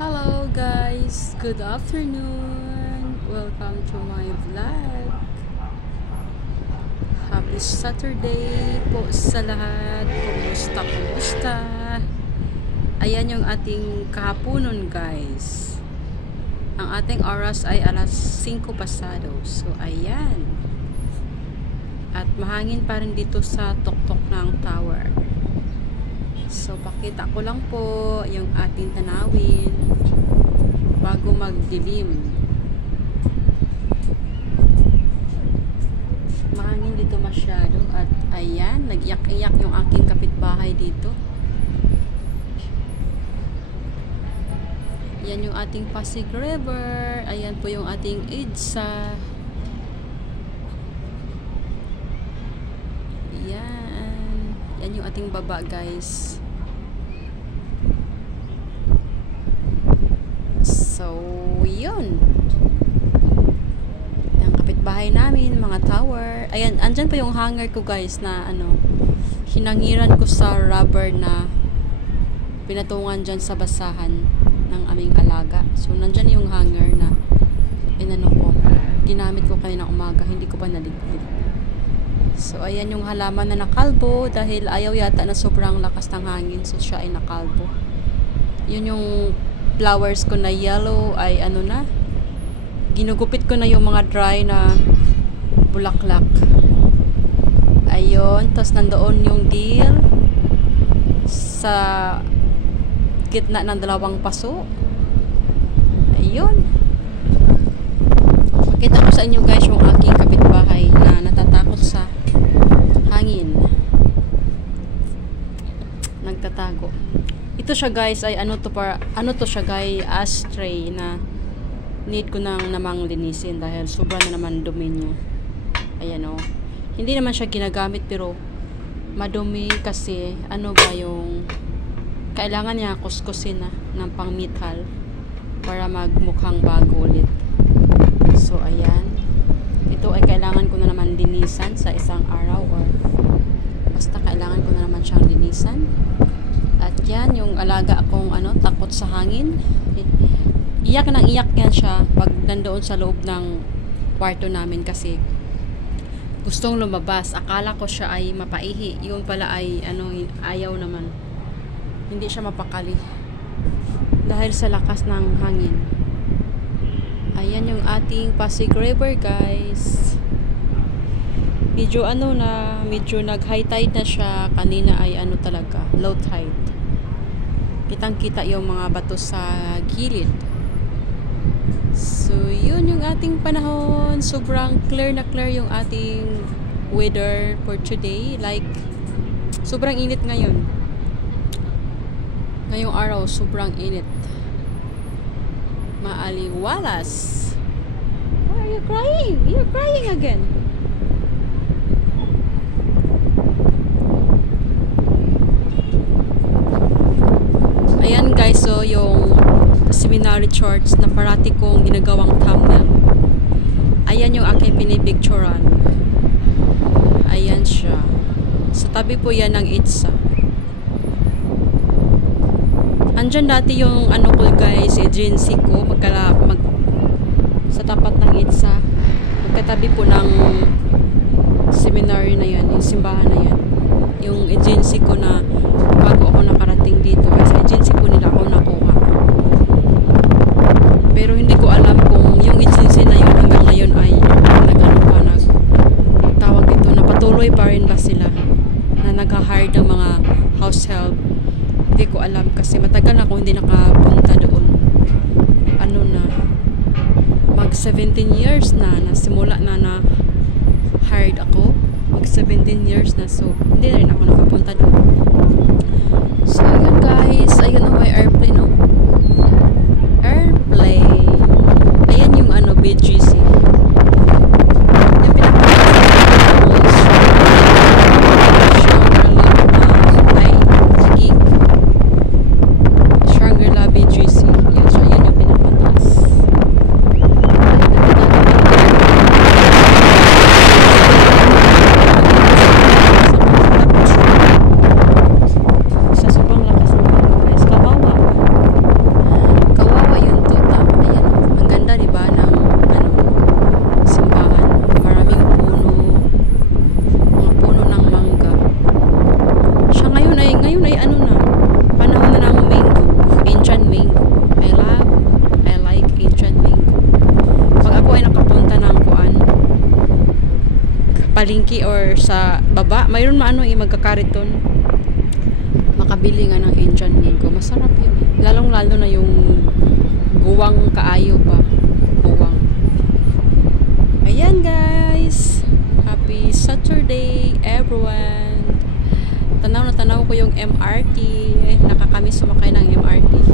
Hello guys, good afternoon. Welcome to my vlog. Happy Saturday po sa lahat. Kumusta? Ayan yung ating kahaponon guys. Ang ating oras ay alas 5 pasado. So ayan. At mahangin pa rin dito sa tuktok ng tower. So, pakita ko lang po yung ating tanawin bago magdilim. Mahangin dito masyado at ayan, nag-iyak-iyak yung aking kapitbahay dito. Yan yung ating Pasig River. Ayan po yung ating EDSA. Yan. Yan yung ating baba guys. So, yun. Yung kapitbahay namin, mga tower. Ayan, andyan pa yung hanger ko guys na hinangiran ko sa rubber na pinatungan dyan sa basahan ng aming alaga. So, nandyan yung hanger na ginamit ko kanina umaga. Hindi ko pa naligpit. So, ayan yung halaman na nakalbo dahil ayaw yata na sobrang lakas ng hangin. So, siya ay nakalbo. Yun yung flowers ko na yellow ay ginugupit ko na yung mga dry na bulaklak. Ayun, tapos nandoon yung deal sa gitna ng dalawang paso. Ayun. Pakita ko sa inyo guys yung aking kapitbahay na natatakot sa hangin. Nagtatago. Ito siya guys ay ashtray na need ko namang linisin dahil sobra na naman dumi niya. Ayan o. Hindi naman siya ginagamit pero madumi kasi yung kailangan niya kuskusin ng pang-metal para magmukhang bago ulit. So ayan. Ito ay kailangan ko na naman linisan sa isang araw or basta kailangan ko na naman siyang linisan. At yan, yung alaga akong takot sa hangin. Iyak yan siya pag nandoon sa loob ng kwarto namin kasi gustong lumabas. Akala ko siya ay mapaihi. Yun pala ay ayaw naman. Hindi siya mapakali. Dahil sa lakas ng hangin. Ayan yung ating Pasig River guys. Medyo medyo nag-high tide na siya. Kanina ay talaga, low tide. Kitang-kita yung mga bato sa gilid. So, yun yung ating panahon. Sobrang clear na clear yung ating weather for today. Like, sobrang init ngayon. Ngayong araw, sobrang init. Maaliwalas. Why are you crying? You're crying again. Ayan guys, so yung seminary shorts na parati kong ginagawang thumbnail. Ayan yung aking pinipicturan. Ayan siya. Sa tabi po yan ng EDSA. Andyan dati yung ko guys, agency ko, sa tapat ng EDSA. Magkatabi po ng seminary na yan, yung simbahan na yan. Yung agency ko na bago ako nakarating dito, sa agency po nila ako nakuha. Pero hindi ko alam kung yung agency na yun hanggang ngayon ay tawag ito, napatuloy pa rin ba sila na nag-hire ng mga house help. Hindi ko alam kasi matagal na ako hindi nakapunta doon. Mag 17 years na simula na hired ako. Mag 17 years na, so hindi rin ako nakapunta doon. So yun guys, ayun may airplane airplane. Ayan yung BGC. Yung Shangri-La BGC. Yan siya, yan yung pinapataas. Sa sobrang lakas ng guys, kawawa. palengke or sa baba, mayroon maano magkakariton. Makabili nga ng Indian mango. Masarap yun. Lalong-lalo na yung guwang kaayo pa. Guwang. Ayan guys. Happy Saturday everyone. Tanaw na tanaw ko yung MRT. Nakakamiss sumakay ng MRT.